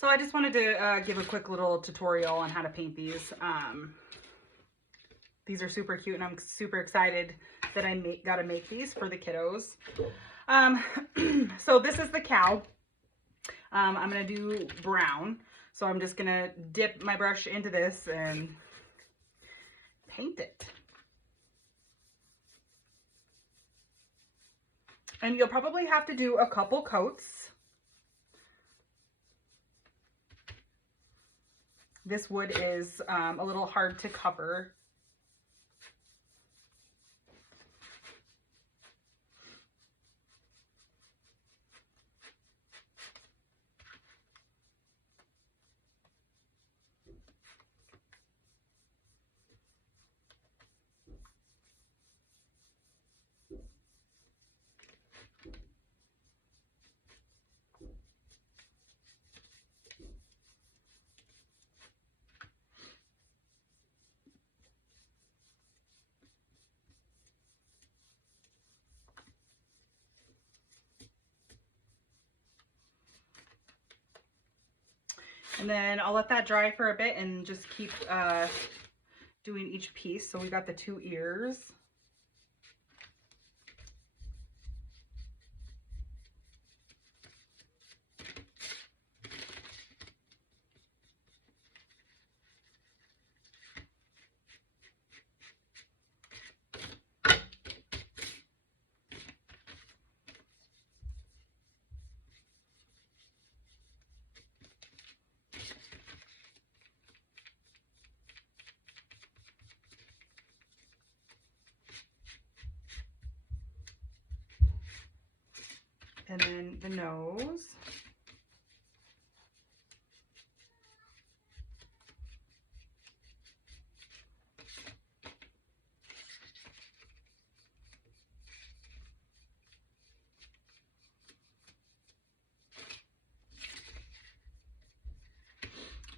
So I just wanted to give a quick little tutorial on how to paint these. These are super cute and I'm super excited that I got to make these for the kiddos. So this is the cow. I'm going to do brown. So I'm just going to dip my brush into this and paint it. And you'll probably have to do a couple coats. This wood is a little hard to cover. And then I'll let that dry for a bit and just keep doing each piece. So we got the 2 ears. And then the nose.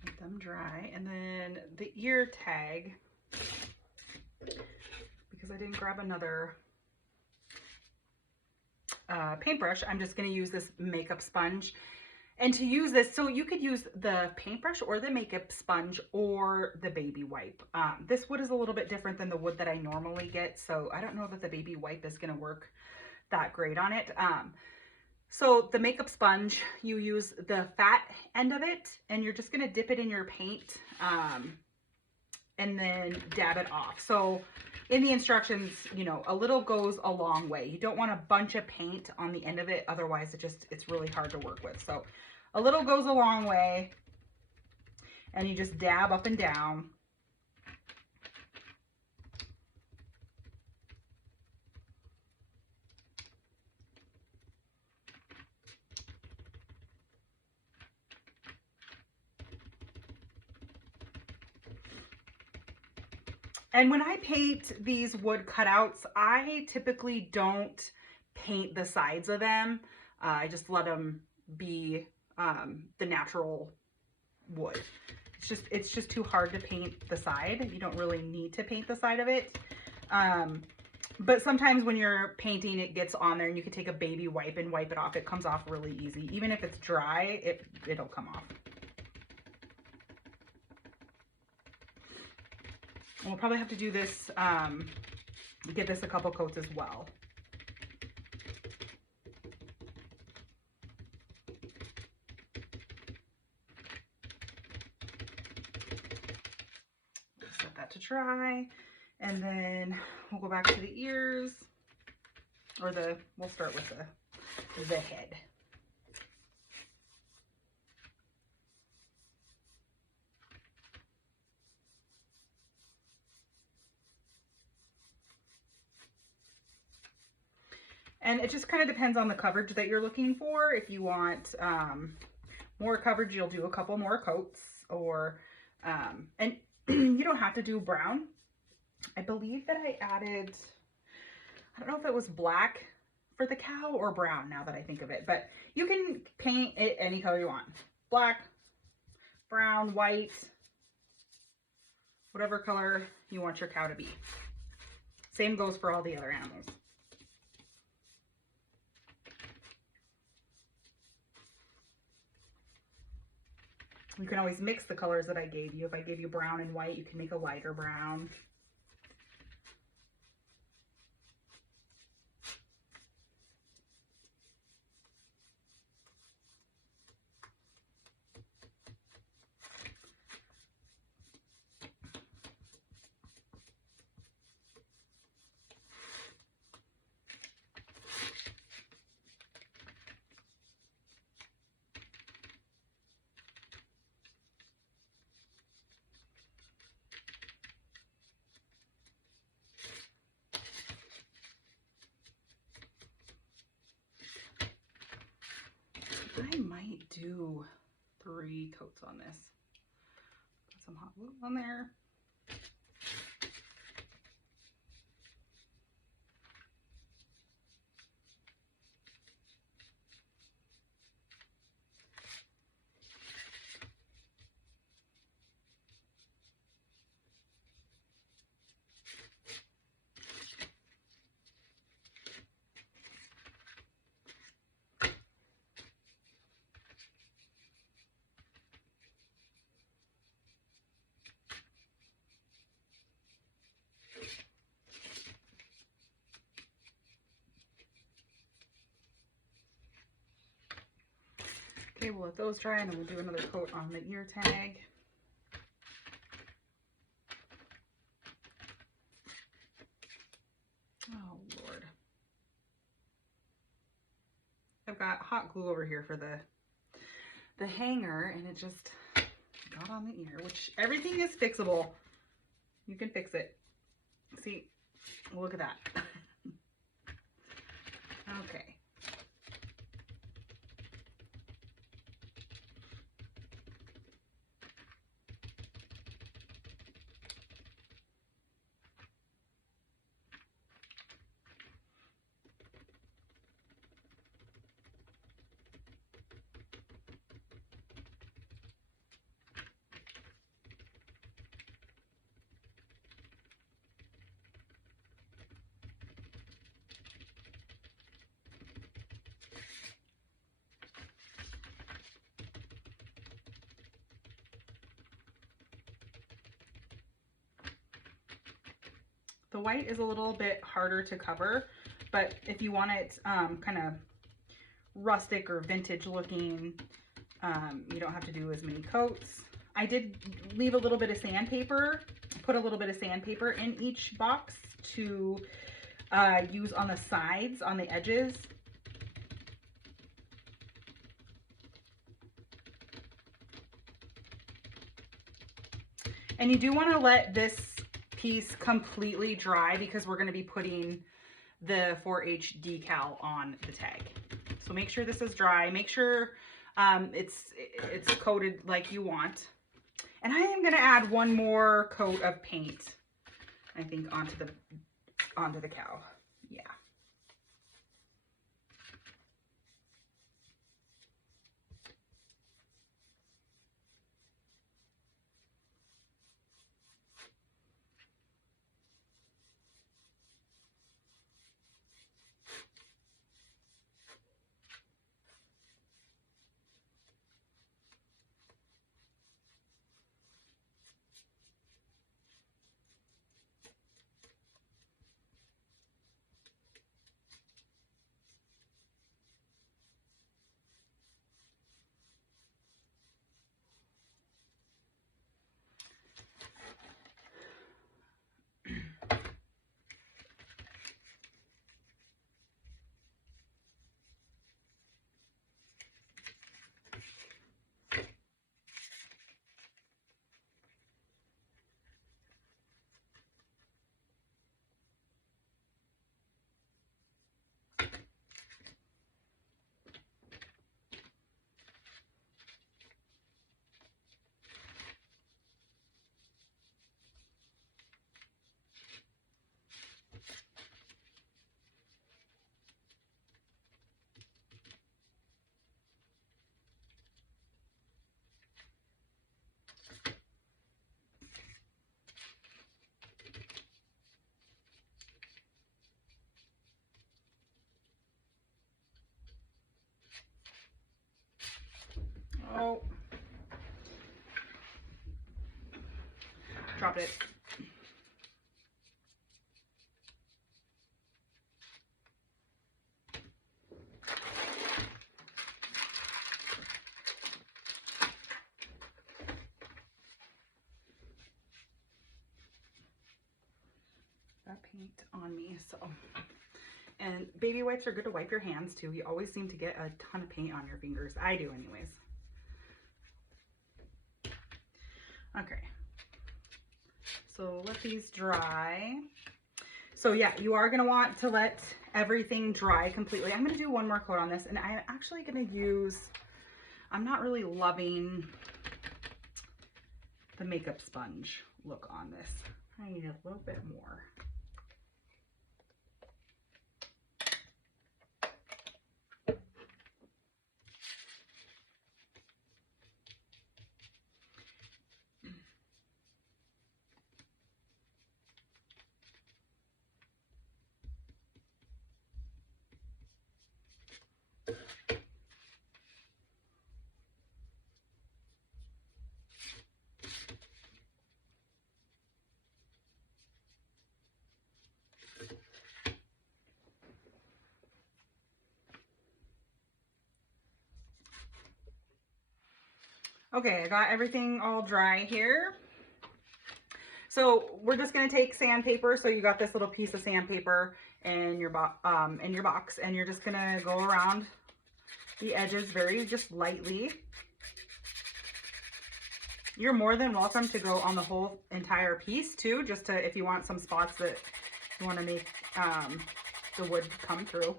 Let them dry. And then the ear tag, because I didn't grab another paintbrush, I'm just going to use this makeup sponge. And to use this, so you could use the paintbrush or the makeup sponge or the baby wipe. This wood is a little bit different than the wood that I normally get, so I don't know that the baby wipe is going to work that great on it. So the makeup sponge, you use the fat end of it, and you're just going to dip it in your paint and then dab it off. So in the instructions, you know, a little goes a long way. You don't want a bunch of paint on the end of it, otherwise it's really hard to work with. So a little goes a long way, and you just dab up and down. And when I paint these wood cutouts, I typically don't paint the sides of them. I just let them be the natural wood. It's just too hard to paint the side. You don't really need to paint the side of it. But sometimes when you're painting, it gets on there and you can take a baby wipe and wipe it off. It comes off really easy. Even if it's dry, it'll come off. And we'll probably have to do this, get this a couple coats as well. Set that to dry, and then we'll go back to the ears, or we'll start with the head. And it just kind of depends on the coverage that you're looking for. If you want more coverage, you'll do a couple more coats, or and you don't have to do brown. I believe that I added, I don't know if it was black for the cow or brown now that I think of it, but you can paint it any color you want. Black, brown, white, whatever color you want your cow to be. Same goes for all the other animals. You can always mix the colors that I gave you. If I gave you brown and white, you can make a lighter brown. I might do 3 coats on this. Put some hot glue on there. Okay, we'll let those dry and then we'll do another coat on the ear tag. Oh, Lord. I've got hot glue over here for the hanger and it just got on the ear, which everything is fixable. You can fix it. See, look at that. Okay. The white is a little bit harder to cover, but if you want it kind of rustic or vintage looking, you don't have to do as many coats. I did leave a little bit of sandpaper, put a little bit of sandpaper in each box to use on the sides, on the edges. And you do want to let this piece completely dry because we're going to be putting the 4-H decal on the tag. So make sure this is dry. Make sure it's coated like you want. And I am going to add one more coat of paint, I think, onto the cow. Yeah. Oh, Dropped it. That paint on me, so. And baby wipes are good to wipe your hands too. You always seem to get a ton of paint on your fingers. I do anyways. Okay. So let these dry. So yeah, you are gonna want to let everything dry completely. I'm gonna do one more coat on this, and I'm actually gonna use, I'm not really loving the makeup sponge look on this. I need a little bit more. Okay, I got everything all dry here. So we're just gonna take sandpaper. So you got this little piece of sandpaper in your box, and you're just gonna go around the edges very just lightly. You're more than welcome to go on the whole entire piece too, just to, if you want some spots that you want to make the wood come through.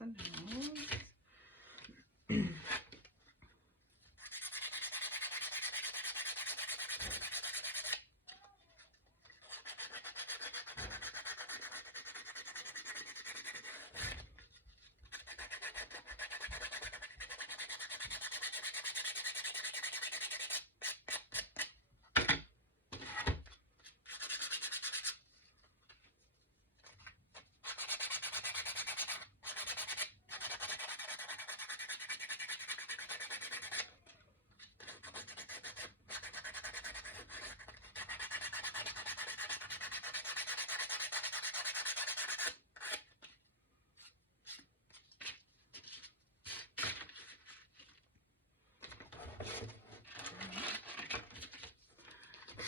The nose.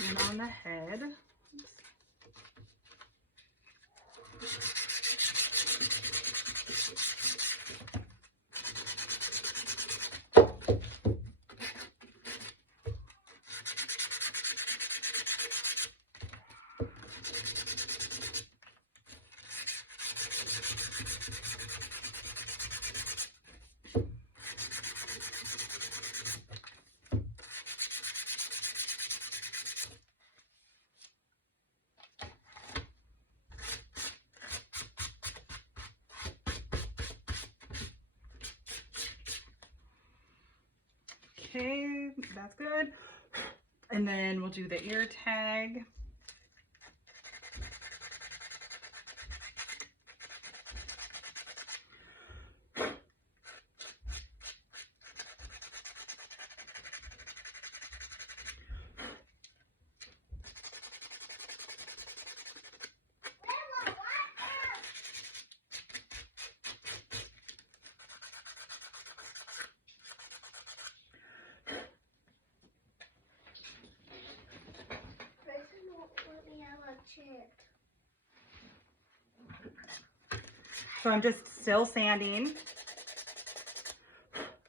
And on the head. Okay, that's good. And then we'll do the ear tag. So I'm just still sanding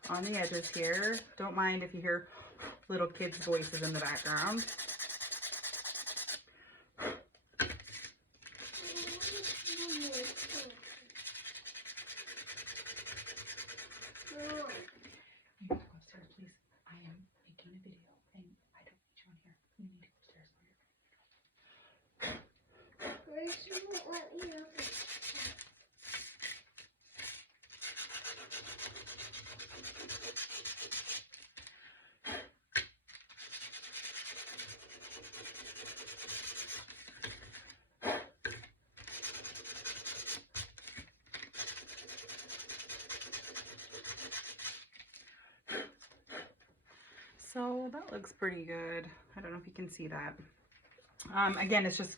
on the edges here. Don't mind if you hear little kids' voices in the background. Upstairs, please. I am making a video and I don't need you on here. You need to go upstairs. Grace won't let me up. pretty good. I don't know if you can see that. Again, it's just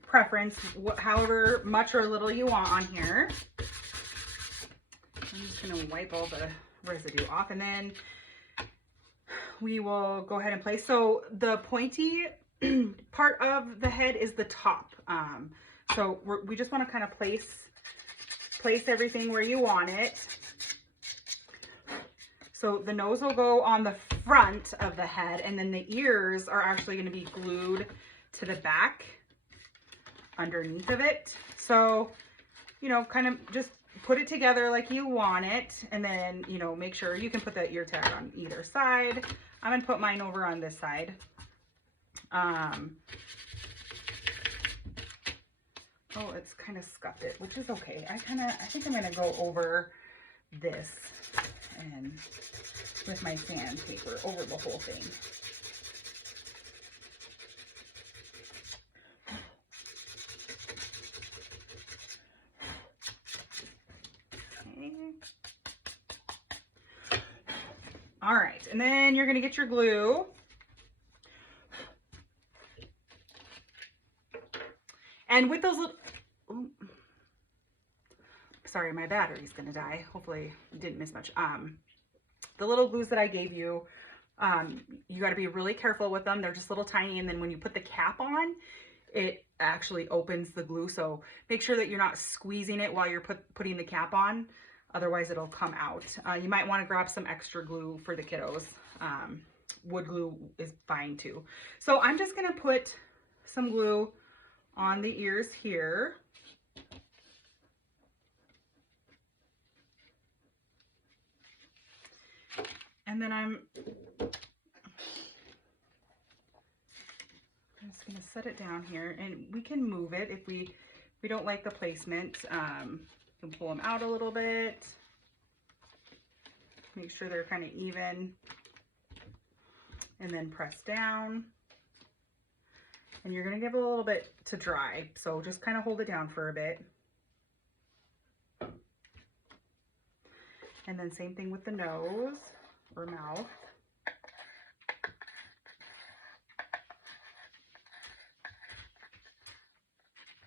preference, however much or little you want on here. I'm just gonna wipe all the residue off, and then we will go ahead and place. So the pointy part of the head is the top. So we just want to kind of place everything where you want it. So the nose will go on the front of the head, and then the ears are actually going to be glued to the back underneath of it. So, you know, kind of just put it together like you want it, and then, you know, make sure you can put the ear tag on either side. I'm going to put mine over on this side. Oh, it's kind of scuffed it, which is okay. I think I'm going to go over this and with my sandpaper over the whole thing. Okay. All right, and then you're going to get your glue. And with those little, ooh, sorry, my battery's gonna die. Hopefully you didn't miss much. The little glues that I gave you, you gotta be really careful with them. They're just little tiny, and then when you put the cap on, it actually opens the glue. So make sure that you're not squeezing it while you're putting the cap on. Otherwise it'll come out. You might wanna grab some extra glue for the kiddos. Wood glue is fine too. So I'm just gonna put some glue on the ears here. And then I'm just going to set it down here, and we can move it if we don't like the placement. You can pull them out a little bit. Make sure they're kind of even, and then press down. And you're going to give it a little bit to dry, so just kind of hold it down for a bit. And then same thing with the nose or mouth.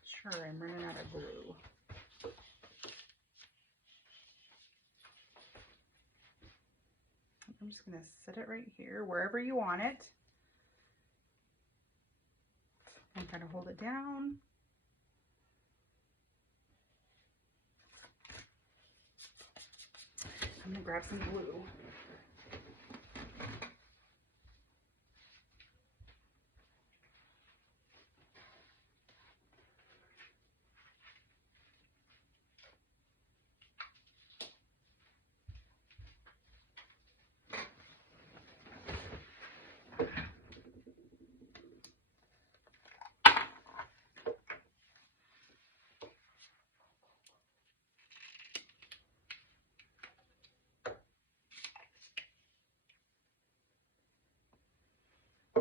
Sure, I'm running out of glue. I'm just going to set it right here, wherever you want it. And kind of hold it down. I'm gonna grab some glue.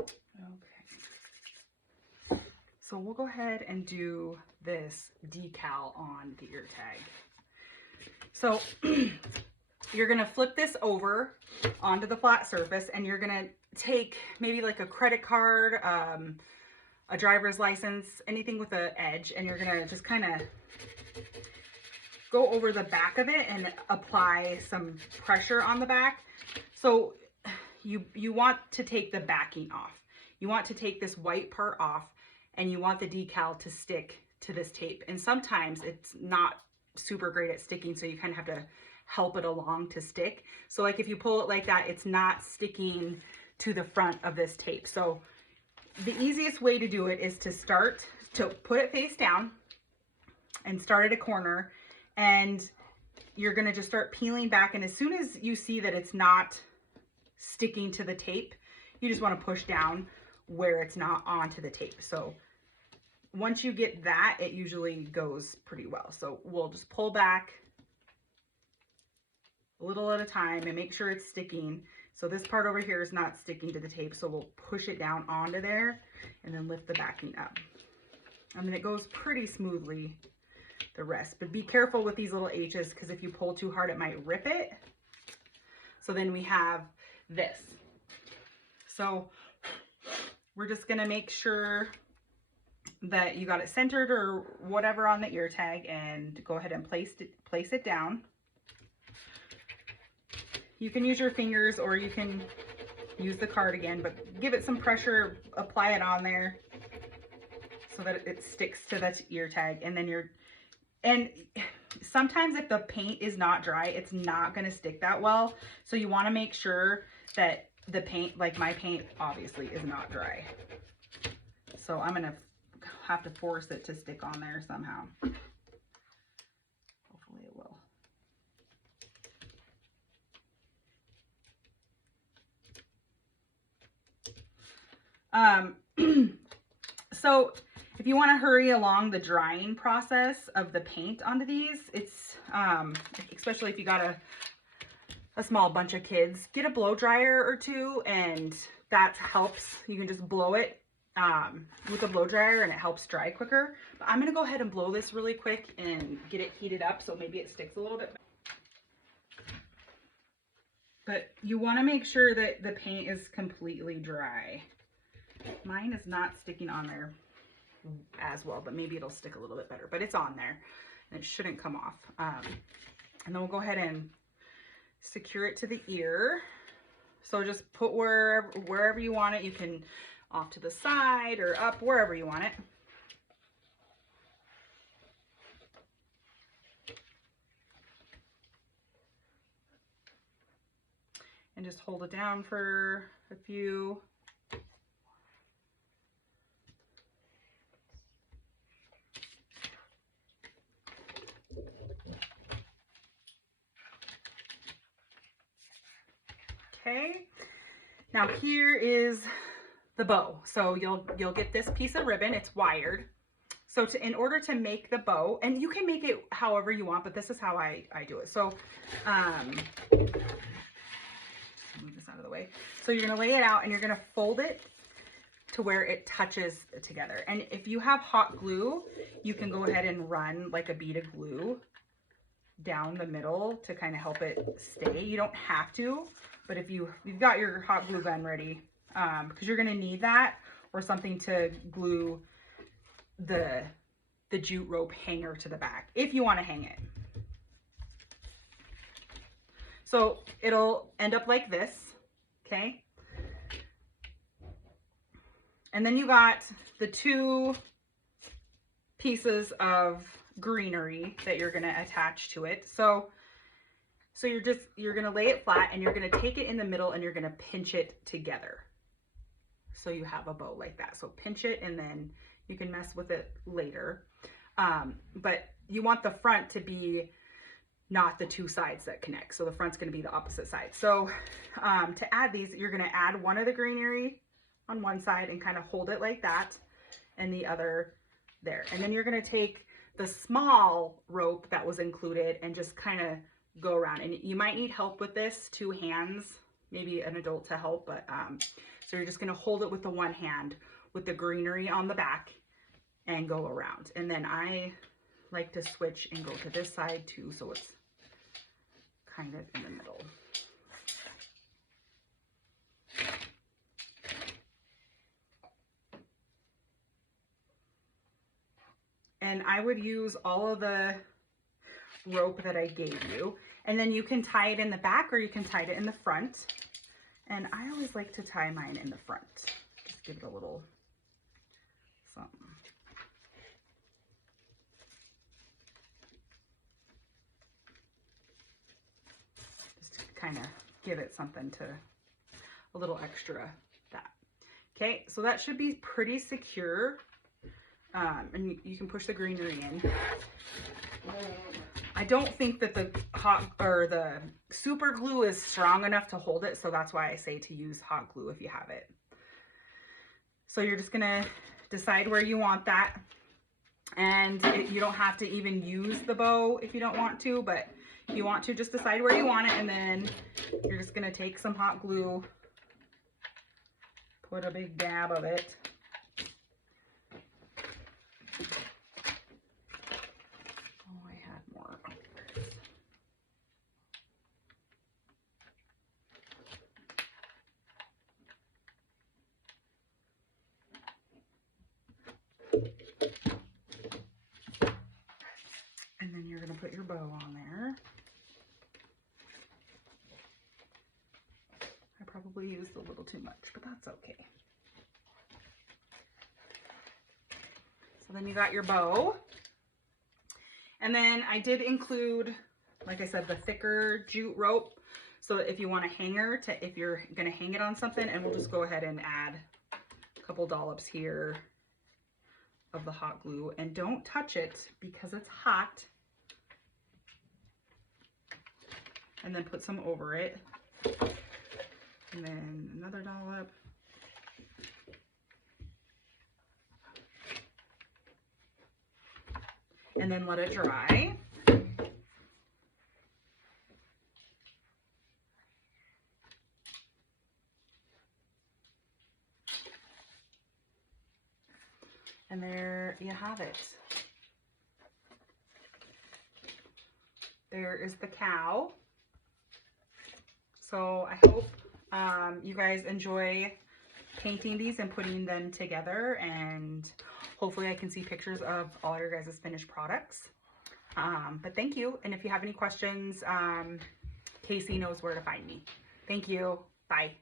Okay, so we'll go ahead and do this decal on the ear tag. So you're gonna flip this over onto the flat surface, and you're gonna take maybe like a credit card, a driver's license, anything with an edge, and you're gonna just kind of go over the back of it and apply some pressure on the back. So you want to take the backing off. You want to take this white part off, and you want the decal to stick to this tape. And sometimes it's not super great at sticking, so you kind of have to help it along to stick. So like if you pull it like that, it's not sticking to the front of this tape. So the easiest way to do it is to start to put it face down and start at a corner, and you're gonna just start peeling back. And as soon as you see that it's not sticking to the tape, you just want to push down where it's not onto the tape. So once you get that, it usually goes pretty well. So we'll just pull back a little at a time and make sure it's sticking. So this part over here is not sticking to the tape, so we'll push it down onto there and then lift the backing up. I mean, it goes pretty smoothly, the rest, but be careful with these little H's, because if you pull too hard, it might rip it. So then we have this. So we're just gonna make sure that you got it centered or whatever on the ear tag, and go ahead and place it down. You can use your fingers or you can use the cardigan, but give it some pressure, apply it on there so that it sticks to that ear tag. And then and sometimes if the paint is not dry, it's not going to stick that well. So you want to make sure that the paint, like my paint obviously is not dry. So I'm going to have to force it to stick on there somehow. Hopefully it will. So if you want to hurry along the drying process of the paint onto these, it's, especially if you got a small bunch of kids, get a blow dryer or two, and that helps. You can just blow it with a blow dryer and it helps dry quicker. But I'm going to go ahead and blow this really quick and get it heated up so maybe it sticks a little bit. But you want to make sure that the paint is completely dry. Mine is not sticking on there as well, but maybe it'll stick a little bit better. But it's on there and it shouldn't come off. And then we'll go ahead and secure it to the ear. So just put wherever you want it. You can off to the side or up, wherever you want it. And just hold it down for a few. Okay, now here is the bow. So you'll get this piece of ribbon, it's wired. So in order to make the bow, and you can make it however you want, but this is how I do it. So move this out of the way. So you're gonna lay it out and you're gonna fold it to where it touches together. And if you have hot glue, you can go ahead and run like a bead of glue down the middle to kind of help it stay. You don't have to, but if you've got your hot glue gun ready, because you're going to need that, or something to glue the jute rope hanger to the back if you want to hang it. So it'll end up like this, okay? And then you got the two pieces of greenery that you're going to attach to it. So you're going to lay it flat and you're going to take it in the middle and you're going to pinch it together. So you have a bow like that. So pinch it and then you can mess with it later. But you want the front to be not the two sides that connect. So the front's going to be the opposite side. So to add these, you're going to add one of the greenery on one side and kind of hold it like that, and the other there. And then you're going to take the small rope that was included and just kind of go around. And you might need help with this, 2 hands, maybe an adult to help, but so you're just going to hold it with the one hand with the greenery on the back and go around. And then I like to switch and go to this side too, so it's kind of in the middle. And I would use all of the rope that I gave you, and then you can tie it in the back or you can tie it in the front. And I always like to tie mine in the front. Just give it a little something. Just to kind of give it something to, a little extra that. Okay, so that should be pretty secure. And you can push the greenery in. I don't think that the the super glue is strong enough to hold it, so that's why I say to use hot glue if you have it. So you're just gonna decide where you want that, and you don't have to even use the bow if you don't want to, but if you want to, just decide where you want it, and then you're just gonna take some hot glue, put a big dab of it. too much, but that's okay. So then you got your bow. And then I did include, like I said, the thicker jute rope. So that if you want a hanger if you're gonna hang it on something, and we'll just go ahead and add a couple dollops here of the hot glue, and don't touch it because it's hot. And then put some over it. And then another dollop. And then let it dry. And there you have it. There is the cow. So I hope you guys enjoy painting these and putting them together, and hopefully I can see pictures of all your guys' finished products. But thank you, and if you have any questions, Casey knows where to find me. Thank you. Bye.